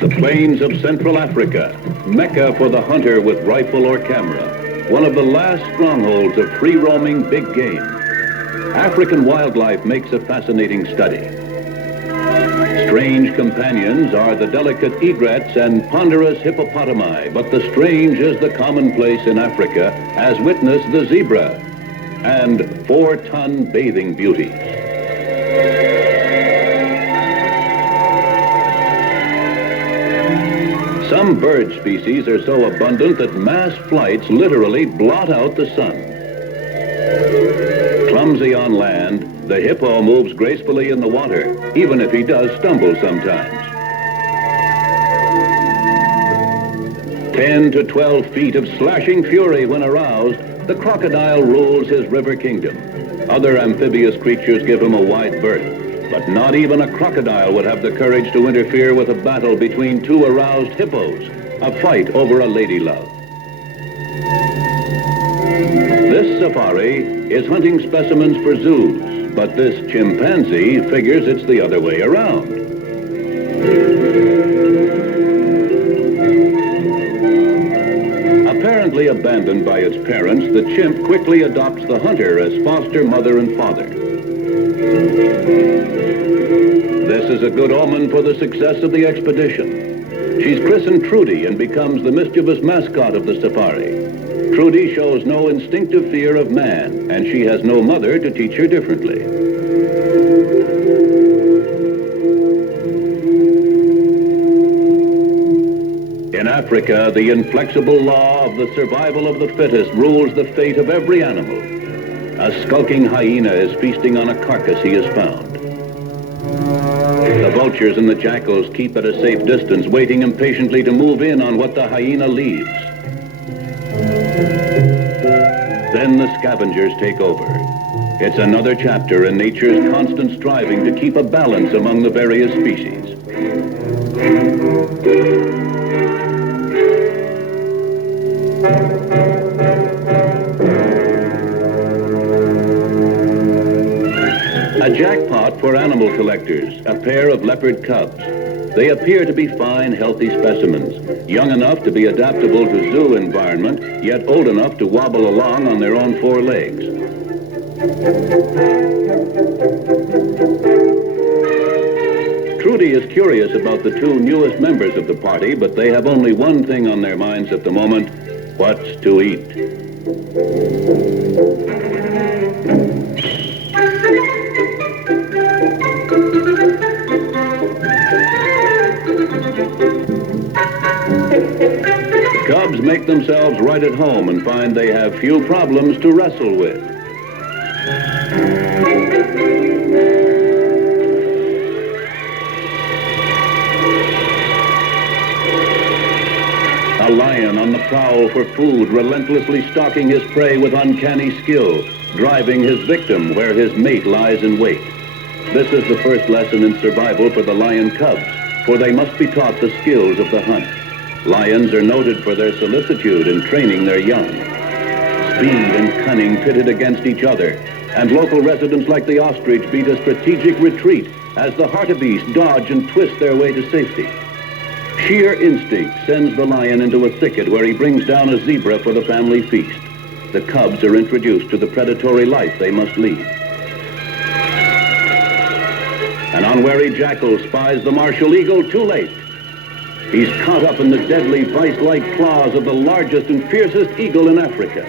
The plains of Central Africa, Mecca for the hunter with rifle or camera, one of the last strongholds of free-roaming big game. African wildlife makes a fascinating study. Strange companions are the delicate egrets and ponderous hippopotami, but the strange is the commonplace in Africa, as witness the zebra and 4-ton bathing beauties. Some bird species are so abundant that mass flights literally blot out the sun. Clumsy on land, the hippo moves gracefully in the water, even if he does stumble sometimes. 10 to 12 feet of slashing fury when aroused, the crocodile rules his river kingdom. Other amphibious creatures give him a wide berth, but not even a crocodile would have the courage to interfere with a battle between two aroused hippos, a fight over a ladylove. This safari is hunting specimens for zoos, but this chimpanzee figures it's the other way around. Apparently abandoned by its parents, the chimp quickly adopts the hunter as foster mother and father. This is a good omen for the success of the expedition. She's christened Trudy and becomes the mischievous mascot of the safari. Trudy shows no instinctive fear of man, and she has no mother to teach her differently. In Africa, the inflexible law of the survival of the fittest rules the fate of every animal. A skulking hyena is feasting on a carcass he has found. The vultures and the jackals keep at a safe distance, waiting impatiently to move in on what the hyena leaves. Then the scavengers take over. It's another chapter in nature's constant striving to keep a balance among the various species. A jackpot for animal collectors, a pair of leopard cubs. They appear to be fine, healthy specimens, young enough to be adaptable to zoo environment, yet old enough to wobble along on their own 4 legs. Trudy is curious about the 2 newest members of the party, but they have only one thing on their minds at the moment: what's to eat. Cubs make themselves right at home and find they have few problems to wrestle with. A lion on the prowl for food, relentlessly stalking his prey with uncanny skill, driving his victim where his mate lies in wait. This is the first lesson in survival for the lion cubs, for they must be taught the skills of the hunt. Lions are noted for their solicitude in training their young. Speed and cunning pitted against each other, and local residents like the ostrich beat a strategic retreat as the hartebeest dodge and twist their way to safety. Sheer instinct sends the lion into a thicket where he brings down a zebra for the family feast. The cubs are introduced to the predatory life they must lead. An unwary jackal spies the martial eagle too late. He's caught up in the deadly vice-like claws of the largest and fiercest eagle in Africa.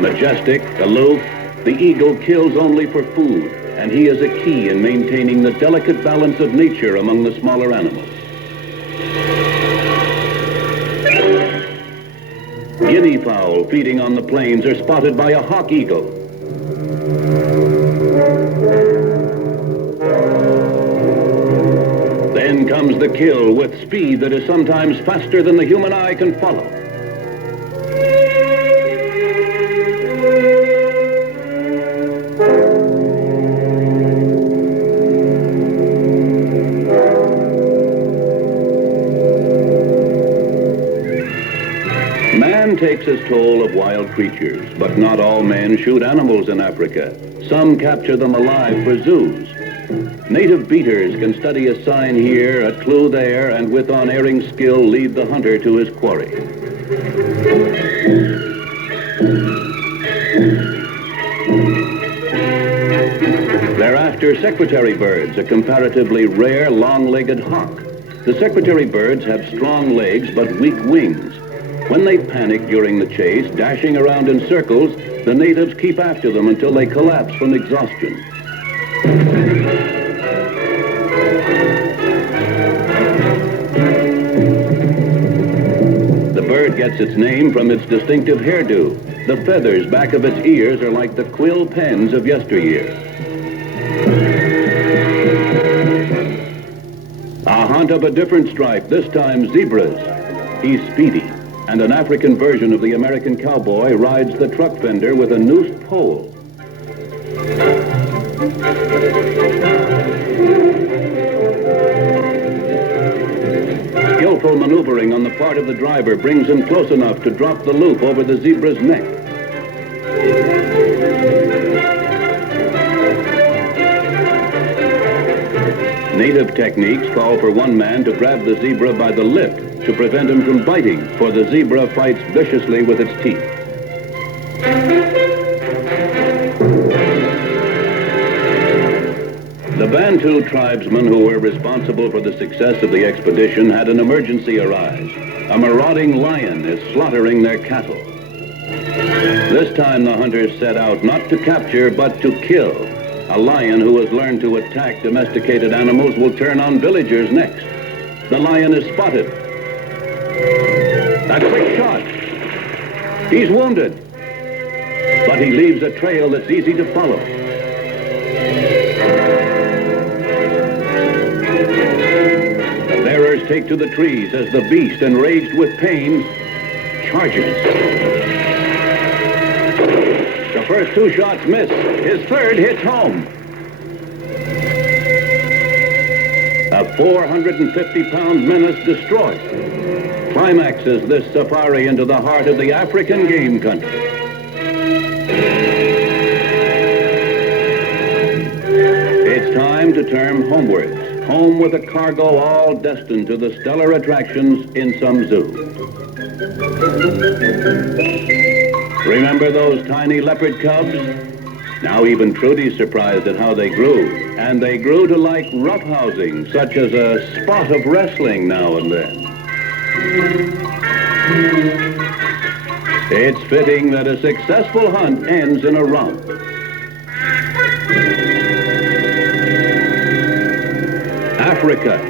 Majestic, aloof, the eagle kills only for food, and he is a key in maintaining the delicate balance of nature among the smaller animals. Guinea fowl feeding on the plains are spotted by a hawk eagle. Then comes the kill with speed that is sometimes faster than the human eye can follow. Man takes his toll of wild creatures, but not all men shoot animals in Africa. Some capture them alive for zoos. Native beaters can study a sign here, a clue there, and with unerring skill lead the hunter to his quarry. They're after secretary birds, a comparatively rare long-legged hawk. The secretary birds have strong legs but weak wings. When they panic during the chase, dashing around in circles, the natives keep after them until they collapse from exhaustion. The bird gets its name from its distinctive hairdo. The feathers back of its ears are like the quill pens of yesteryear. A hunt of a different stripe, this time zebras. He's speedy, and an African version of the American cowboy rides the truck fender with a noosed pole. Skillful maneuvering on the part of the driver brings him close enough to drop the loop over the zebra's neck. Native techniques call for one man to grab the zebra by the lip to prevent him from biting, for the zebra fights viciously with its teeth. The Bantu tribesmen who were responsible for the success of the expedition had an emergency arise. A marauding lion is slaughtering their cattle. This time the hunters set out not to capture but to kill. A lion who has learned to attack domesticated animals will turn on villagers next. The lion is spotted. A quick shot. He's wounded, but he leaves a trail that's easy to follow. The bearers take to the trees as the beast, enraged with pain, charges. The first two shots miss. His third hits home. A 450-pound menace destroyed. Climaxes this safari into the heart of the African game country. It's time to turn homewards, home with a cargo all destined to the stellar attractions in some zoo. Remember those tiny leopard cubs? Now even Trudy's surprised at how they grew. And they grew to like roughhousing, such as a spot of wrestling now and then. It's fitting that a successful hunt ends in a romp. Africa,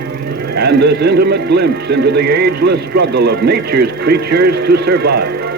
and this intimate glimpse into the ageless struggle of nature's creatures to survive.